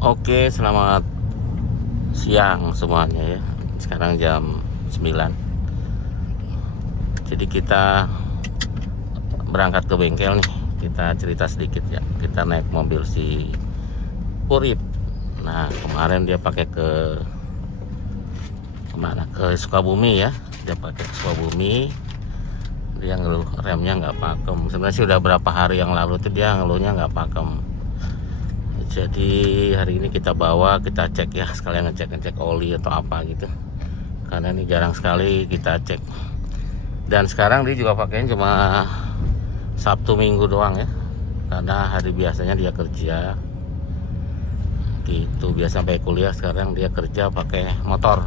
Oke, selamat siang semuanya ya. Sekarang jam 9. Jadi kita berangkat ke bengkel nih. Kita cerita sedikit ya. Kita naik mobil si Urip. Nah, kemarin dia pakai ke kemana? Ke Sukabumi ya. Dia pakai ke Sukabumi. Dia ngeluh remnya nggak pakem. Sebenarnya sih udah berapa hari yang lalu tuh dia ngeluhnya nggak pakem. Jadi hari ini kita bawa, kita cek ya, sekalian ngecek oli atau apa gitu. Karena ini jarang sekali kita cek. Dan sekarang dia juga pakainya cuma Sabtu Minggu doang ya. Karena hari biasanya dia kerja. Gitu, biasa sampai kuliah, sekarang dia kerja pakai motor.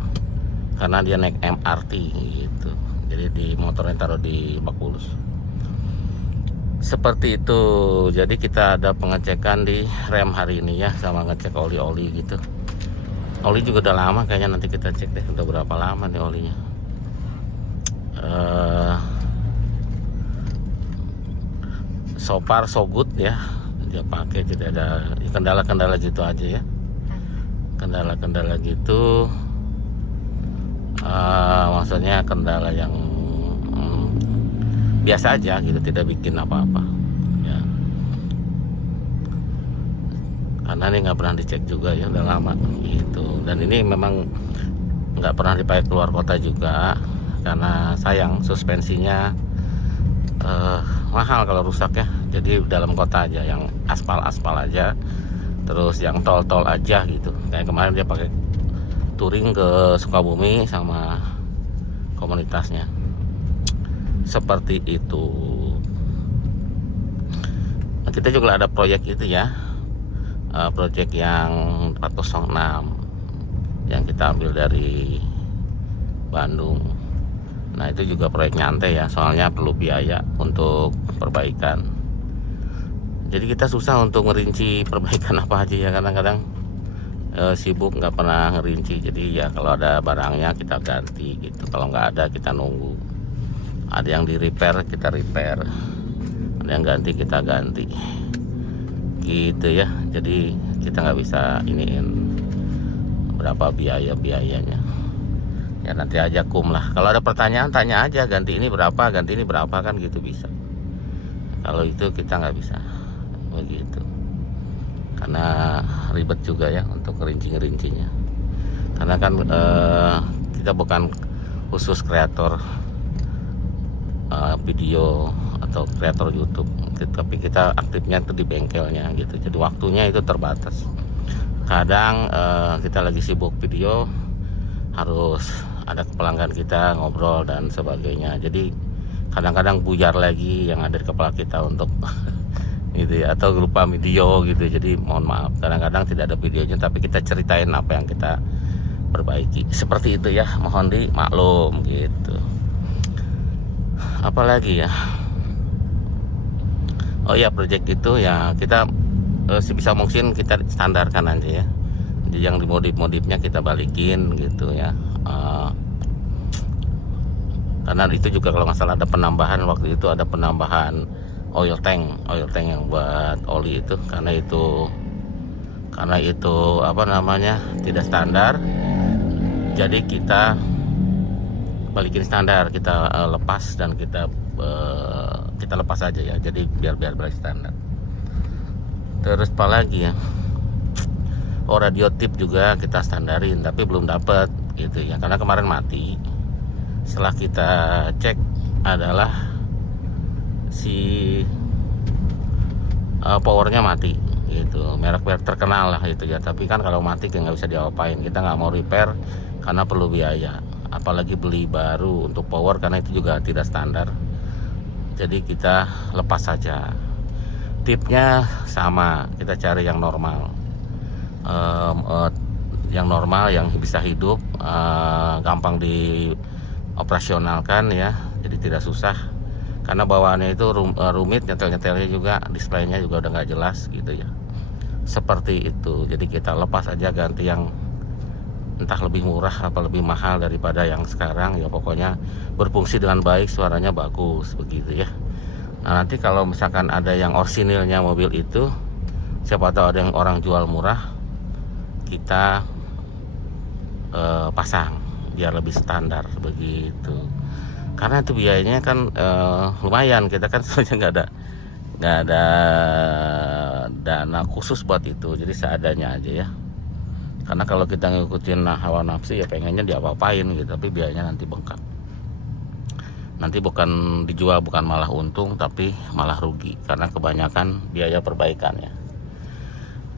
Karena dia naik MRT gitu. Jadi di motornya taruh di Lebak Bulus. Seperti itu. Jadi kita ada pengecekan di rem hari ini ya, sama ngecek oli-oli gitu. Oli juga udah lama kayaknya, nanti kita cek deh udah berapa lama nih olinya. So far so good ya, dia pakai, tidak ada kendala-kendala gitu aja ya. Kendala-kendala gitu, maksudnya kendala yang biasa aja gitu, tidak bikin apa-apa ya. Karena ini nggak pernah dicek juga ya, udah lama gitu. Dan ini memang nggak pernah dipakai keluar kota juga, karena sayang suspensinya mahal kalau rusak ya. Jadi dalam kota aja, yang aspal aja, terus yang tol aja gitu. Kayak kemarin dia pakai touring ke Sukabumi sama komunitasnya. Seperti itu. Nah, kita juga ada proyek itu ya, proyek yang 406 yang kita ambil dari Bandung. Nah itu juga proyek nyantai ya, soalnya perlu biaya untuk perbaikan. Jadi kita susah untuk ngerinci perbaikan apa aja ya, kadang-kadang sibuk nggak pernah ngerinci. Jadi ya kalau ada barangnya kita ganti gitu, kalau nggak ada kita nunggu. Ada yang di repair kita repair, ada yang ganti kita ganti gitu ya. Jadi kita nggak bisa iniin berapa biayanya ya, nanti aja kum lah. Kalau ada pertanyaan tanya aja, ganti ini berapa kan gitu bisa. Kalau itu kita nggak bisa begitu, karena ribet juga ya untuk ngerincinya. Karena kan kita bukan khusus kreator video atau kreator YouTube, tapi kita aktifnya itu di bengkelnya gitu. Jadi waktunya itu terbatas. Kadang kita lagi sibuk video, harus ada pelanggan kita ngobrol dan sebagainya. Jadi kadang-kadang buyar lagi yang ada di kepala kita untuk gitu ya, atau berupa video gitu. Jadi mohon maaf, kadang-kadang tidak ada videonya, tapi kita ceritain apa yang kita perbaiki. Seperti itu ya, mohon dimaklum gitu. Apalagi ya, oh ya, project itu ya kita sebisa mungkin kita standarkan aja ya. Jadi yang dimodif-modifnya kita balikin gitu ya. Karena itu juga kalau nggak salah ada penambahan, waktu itu ada penambahan oil tank yang buat oli itu, karena itu apa namanya, tidak standar. Jadi kita balikin standar, kita lepas dan kita lepas aja ya. Jadi biar balik standar. Terus apa lagi ya, radio tip juga kita standarin, tapi belum dapat gitu ya, karena kemarin mati. Setelah kita cek adalah si powernya mati gitu, merek terkenal lah itu ya. Tapi kan kalau mati kan nggak bisa diapain, kita nggak mau repair karena perlu biaya, apalagi beli baru untuk power, karena itu juga tidak standar. Jadi kita lepas saja. Tipnya sama, kita cari yang normal, yang bisa hidup, gampang dioperasionalkan ya. Jadi tidak susah, karena bawaannya itu rumit, nyetel-nyetelnya juga, displaynya juga udah nggak jelas gitu ya. Seperti itu. Jadi kita lepas aja, ganti yang entah lebih murah apa lebih mahal daripada yang sekarang ya. Pokoknya berfungsi dengan baik, suaranya bagus begitu ya. Nah nanti kalau misalkan ada yang orsinilnya mobil itu, siapa tahu ada yang orang jual murah, kita pasang biar lebih standar begitu. Karena itu biayanya kan lumayan, kita kan sebenarnya nggak ada dana khusus buat itu, jadi seadanya aja ya. Karena kalau kita ngikutin hawa nafsu ya pengennya diapa-apain gitu, tapi biayanya nanti bengkak. Nanti bukan dijual, bukan malah untung, tapi malah rugi karena kebanyakan biaya perbaikannya.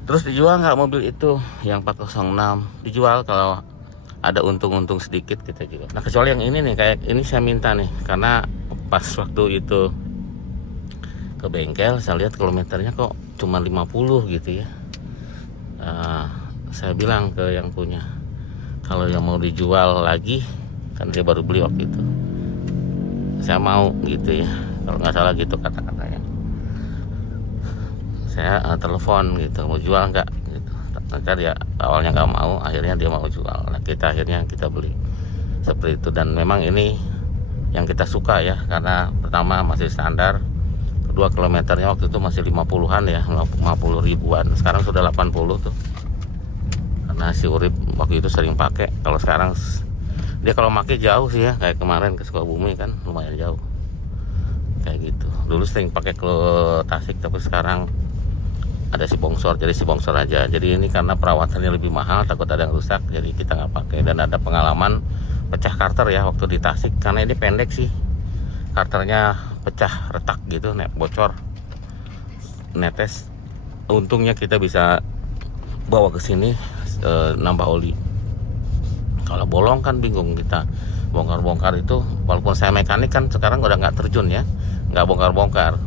Terus dijual nggak mobil itu yang 406? Dijual kalau ada untung-untung sedikit kita juga. Nah kecuali yang ini nih, kayak ini saya minta nih, karena pas waktu itu ke bengkel saya lihat kilometernya kok cuma 50 gitu ya. Saya bilang ke yang punya, kalau yang mau dijual lagi, kan dia baru beli waktu itu, saya mau gitu ya, kalau nggak salah gitu kata-katanya. Saya telepon gitu, mau jual nggak gitu. Ternyata dia awalnya nggak mau, akhirnya dia mau jual. Nah akhirnya kita beli seperti itu. Dan memang ini yang kita suka ya, karena pertama masih standar, kedua kilometernya waktu itu masih 50-an ya, 50 ribuan. Sekarang sudah 80 tuh, karena si Urip waktu itu sering pakai. Kalau sekarang dia kalau pakai jauh sih ya, kayak kemarin ke Sukabumi kan lumayan jauh kayak gitu. Dulu sering pakai ke Tasik, tapi sekarang ada si bongsor, jadi si bongsor aja. Jadi ini karena perawatannya lebih mahal, takut ada yang rusak, jadi kita nggak pakai. Dan ada pengalaman pecah karter ya waktu di Tasik, karena ini pendek sih, karternya pecah retak gitu, bocor, netes. Untungnya kita bisa bawa ke sini, nambah oli. Kalau bolong kan bingung kita bongkar-bongkar itu. Walaupun saya mekanik kan sekarang udah nggak terjun ya, nggak bongkar-bongkar.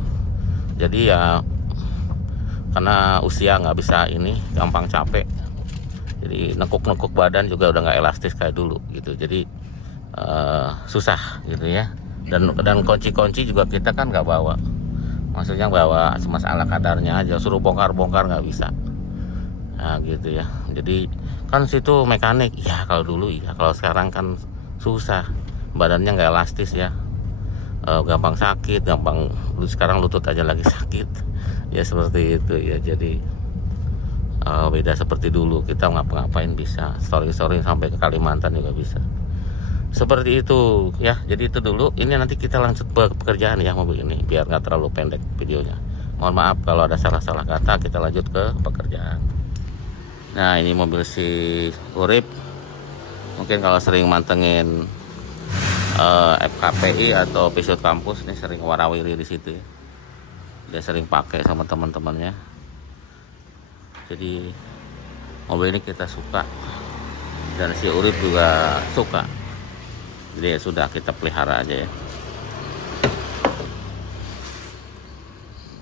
Jadi ya karena usia nggak bisa ini, gampang capek. Jadi nekuk-nekuk badan juga udah nggak elastis kayak dulu gitu. Jadi susah gitu ya. Dan kunci-kunci juga kita kan nggak bawa. Maksudnya bawa cuma ala kadarnya aja, suruh bongkar-bongkar nggak bisa. Nah gitu ya. Jadi kan situ mekanik ya, kalau dulu ya, kalau sekarang kan susah, badannya nggak elastis ya, gampang sakit, gampang. Sekarang lutut aja lagi sakit ya, seperti itu ya. Jadi beda seperti dulu, kita ngapa-ngapain bisa, story sampai ke Kalimantan juga bisa, seperti itu ya. Jadi itu dulu. Ini nanti kita lanjut ke pekerjaan ya mobil ini, biar nggak terlalu pendek videonya. Mohon maaf kalau ada salah-salah kata. Kita lanjut ke pekerjaan. Nah ini mobil si Urip, mungkin kalau sering mantengin FKPI atau Pisut Kampus, ini sering warawiri di situ ya. Dia sering pakai sama teman-temannya. Jadi mobil ini kita suka, dan si Urip juga suka. Jadi ya sudah, kita pelihara aja ya.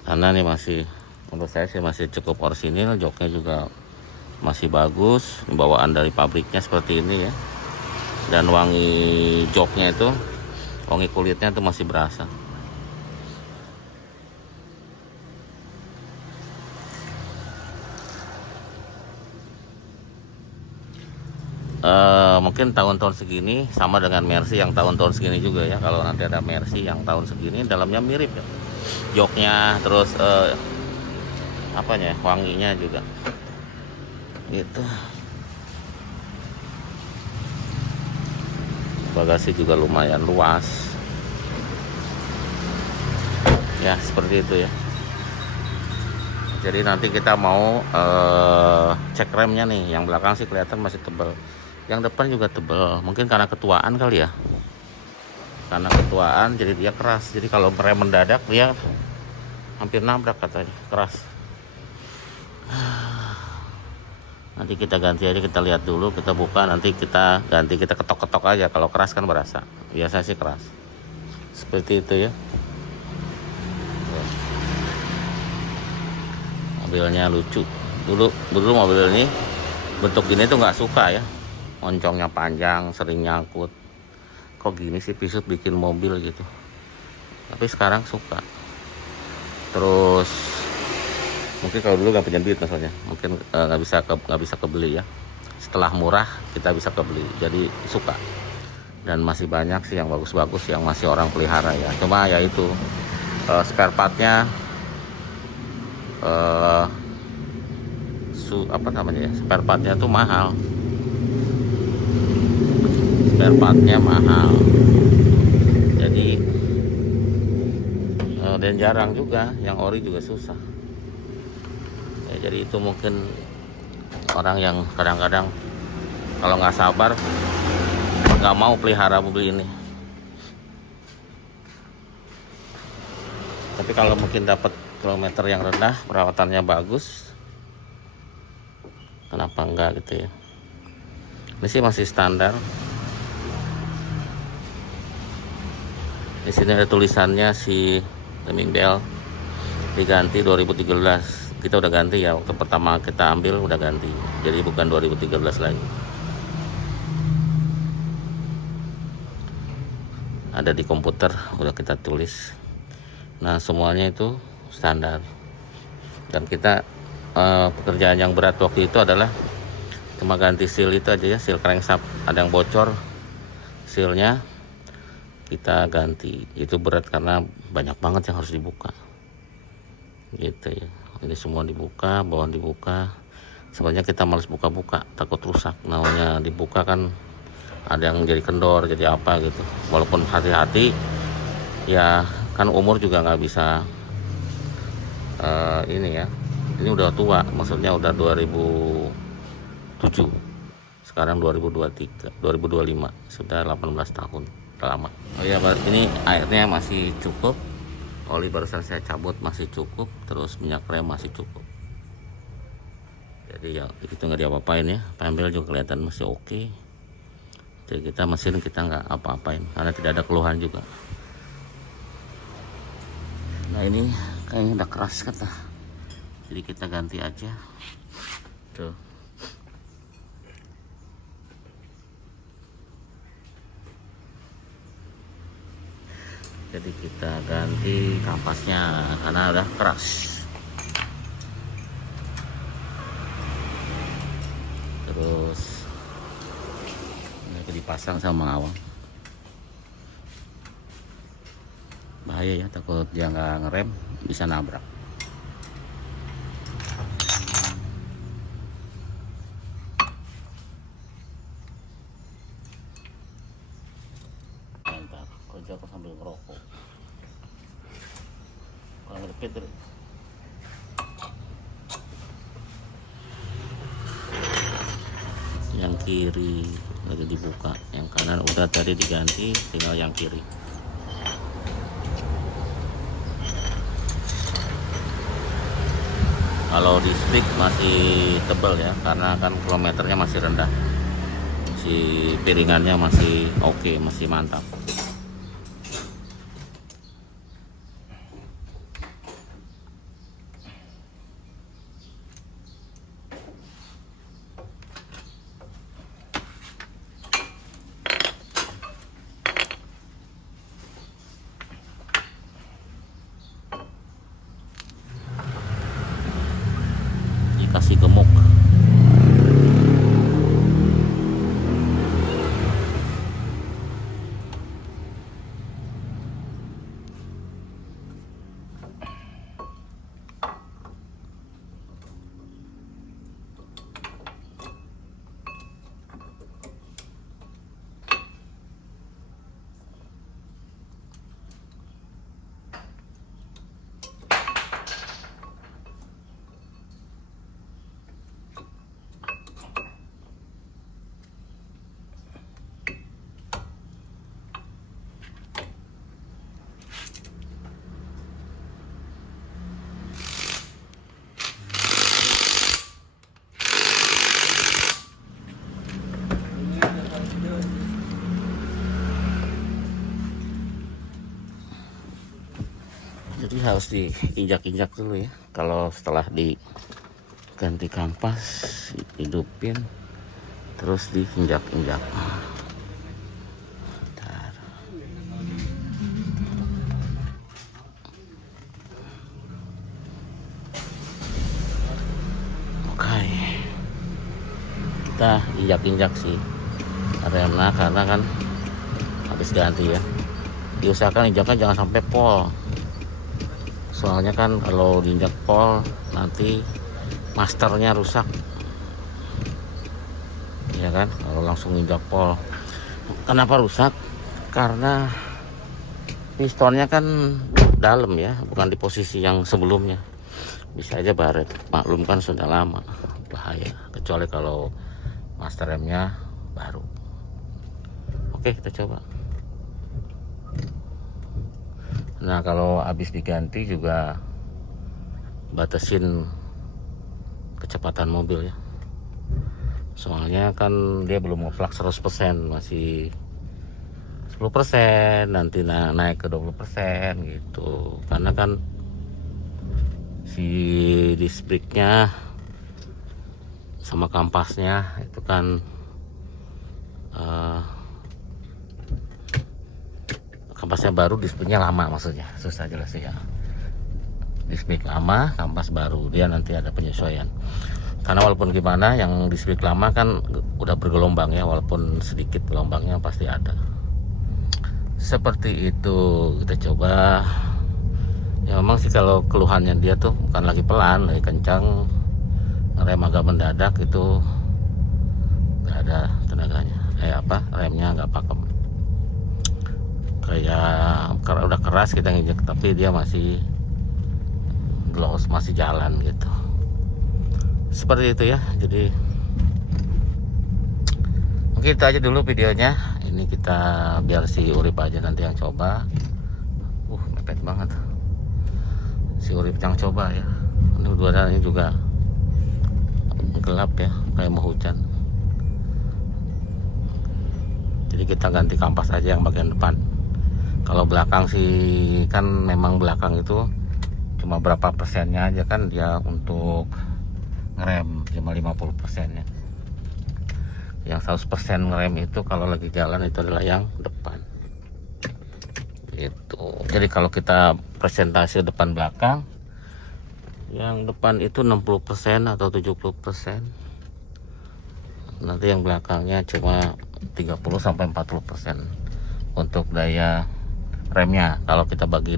Karena ini masih, menurut saya sih masih cukup orsinil, joknya juga masih bagus, bawaan dari pabriknya seperti ini ya. Dan wangi joknya itu, wangi kulitnya itu masih berasa. Mungkin tahun-tahun segini sama dengan Mercy yang tahun-tahun segini juga ya. Kalau nanti ada Mercy yang tahun segini, dalamnya mirip ya, joknya, terus apanya, wanginya juga gitu. Bagasi juga lumayan luas ya, seperti itu ya. Jadi nanti kita mau cek remnya nih. Yang belakang sih kelihatan masih tebal, yang depan juga tebal. Mungkin karena ketuaan kali ya, karena ketuaan jadi dia keras. Jadi kalau rem mendadak dia hampir nabrak, katanya keras. Nanti kita ganti aja, kita lihat dulu, kita buka, nanti kita ganti, kita ketok-ketok aja. Kalau keras kan berasa, biasa sih keras. Seperti itu ya. Mobilnya lucu. Dulu mobil ini bentuk gini tuh nggak suka ya, moncongnya panjang, sering nyangkut. Kok gini sih Pisut bikin mobil gitu. Tapi sekarang suka. Terus mungkin kalau dulu nggak punya duit masalahnya, mungkin nggak bisa kebeli ya. Setelah murah kita bisa kebeli, jadi suka. Dan masih banyak sih yang bagus-bagus yang masih orang pelihara ya. Cuma ya itu spare partnya apa namanya ya, spare partnya tuh mahal. Spare partnya mahal. Jadi dan jarang juga, yang ori juga susah. Ya, jadi itu mungkin orang yang kadang-kadang kalau nggak sabar nggak mau pelihara mobil ini. Tapi kalau mungkin dapat kilometer yang rendah, perawatannya bagus, kenapa enggak gitu ya. Ini sih masih standar. Di sini ada tulisannya si timing belt diganti 2013. Kita udah ganti ya, waktu pertama kita ambil udah ganti. Jadi bukan 2013 lagi. Ada di komputer, udah kita tulis. Nah, semuanya itu standar. Dan kita pekerjaan yang berat waktu itu adalah cuma ganti seal itu aja ya, seal crankshaft ada yang bocor, sealnya kita ganti. Itu berat karena banyak banget yang harus dibuka gitu ya. Ini semua dibuka, bawah dibuka. Sebenarnya kita males buka-buka, takut rusak. Namanya dibuka kan ada yang jadi kendor, jadi apa gitu. Walaupun hati-hati ya, kan umur juga nggak bisa ini ya. Ini udah tua, maksudnya udah 2007. Sekarang 2023, 2025, sudah 18 tahun. Lama. Oh ya, ini airnya masih cukup, oli barusan saya cabut masih cukup, terus minyak rem masih cukup. Jadi ya itu nggak diapa-apain ya, pembel juga kelihatan masih oke. Jadi mesin kita nggak apa-apain karena tidak ada keluhan juga. Nah ini kayaknya udah keras kata, jadi kita ganti aja tuh. Jadi kita ganti kampasnya karena udah keras. Terus ini dipasang sama Awang. Bahaya ya, takut dia nggak ngerem bisa nabrak. Mantap, kerja kok sambil ngerokok. Kalau ngedepit yang kiri lagi dibuka, yang kanan udah tadi diganti, tinggal yang kiri. Kalau di stick masih tebal ya, karena kan kilometernya masih rendah, si piringannya masih oke, masih mantap. Dikasih gemuk. Jadi harus diinjak-injak dulu ya. Kalau setelah diganti kampas, hidupin, terus diinjak-injak. Oke, kita injak-injak sih remnya karena kan habis ganti ya. Diusahakan injaknya jangan sampai pol. Soalnya kan kalau diinjak pol nanti masternya rusak, ya kan? Kalau langsung injak pol. Kenapa rusak? Karena pistonnya kan dalam ya, bukan di posisi yang sebelumnya. Bisa aja baret, maklum kan sudah lama, bahaya. Kecuali kalau master remnya baru. Oke, kita coba. Nah, kalau habis diganti juga batasin kecepatan mobil ya. Soalnya kan dia belum ngeplak 100%, masih 10%, nanti naik ke 20% gitu. Karena kan si disc brake-nya sama kampasnya itu kan kampasnya baru, disc brake-nya lama, maksudnya susah jelas ya. Disc brake lama, kampas baru, dia nanti ada penyesuaian. Karena walaupun gimana, yang disc brake lama kan udah bergelombang ya, walaupun sedikit gelombangnya pasti ada. Seperti itu, kita coba. Ya memang sih kalau keluhannya dia tuh bukan lagi pelan, lagi kencang, rem agak mendadak, itu nggak ada tenaganya. Remnya nggak pakem. Kayak udah keras kita nginjek, tapi dia masih gloss, masih jalan gitu. Seperti itu ya. Jadi mungkin itu aja dulu videonya. Ini kita biar si Urip aja nanti yang coba. Mepet banget si Urip yang coba ya. Ini udaranya juga gelap ya, kayak mau hujan. Jadi kita ganti kampas aja yang bagian depan. Kalau belakang sih kan memang belakang itu cuma berapa persennya aja kan dia untuk ngerem, cuma 50%-nya. Yang 100% ngerem itu kalau lagi jalan itu adalah yang depan. Itu. Jadi kalau kita presentasi depan belakang, yang depan itu 60% atau 70%. Nanti yang belakangnya cuma 30-40% untuk daya remnya kalau kita bagi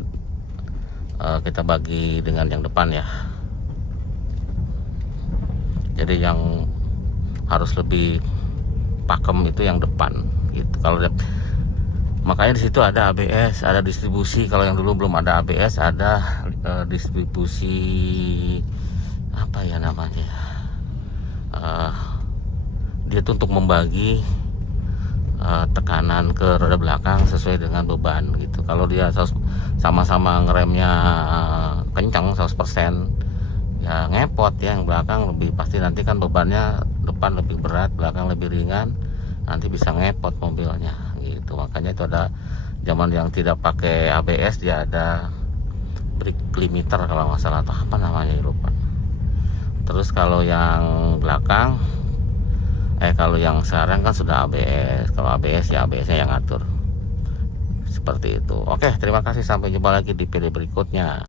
dengan yang depan ya. Jadi yang harus lebih pakem itu yang depan gitu. Kalau makanya di situ ada ABS, ada distribusi. Kalau yang dulu belum ada ABS, ada distribusi apa ya namanya? Dia tuh untuk membagi tekanan ke roda belakang sesuai dengan beban gitu. Kalau dia sama-sama ngeremnya kencang 100%, ya ngepot ya, yang belakang lebih pasti nanti kan bebannya depan lebih berat, belakang lebih ringan, nanti bisa ngepot mobilnya gitu. Makanya itu ada zaman yang tidak pakai ABS, dia ada brake limiter kalau nggak salah, atau apa namanya lupa. Terus kalau yang belakang kalau yang sekarang kan sudah ABS. Kalau ABS ya ABS-nya yang ngatur. Seperti itu. Oke, terima kasih, sampai jumpa lagi di video berikutnya.